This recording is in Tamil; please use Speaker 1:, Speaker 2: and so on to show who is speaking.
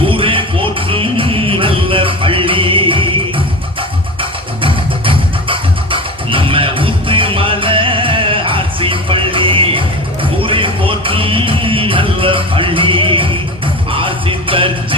Speaker 1: ஊரே போற்றும் நல்ல பள்ளி. நம்ம ஊத்து மலை ஆட்சி பள்ளி. ஊரே போற்றும் நல்ல பள்ளி. ஆசி தச்சு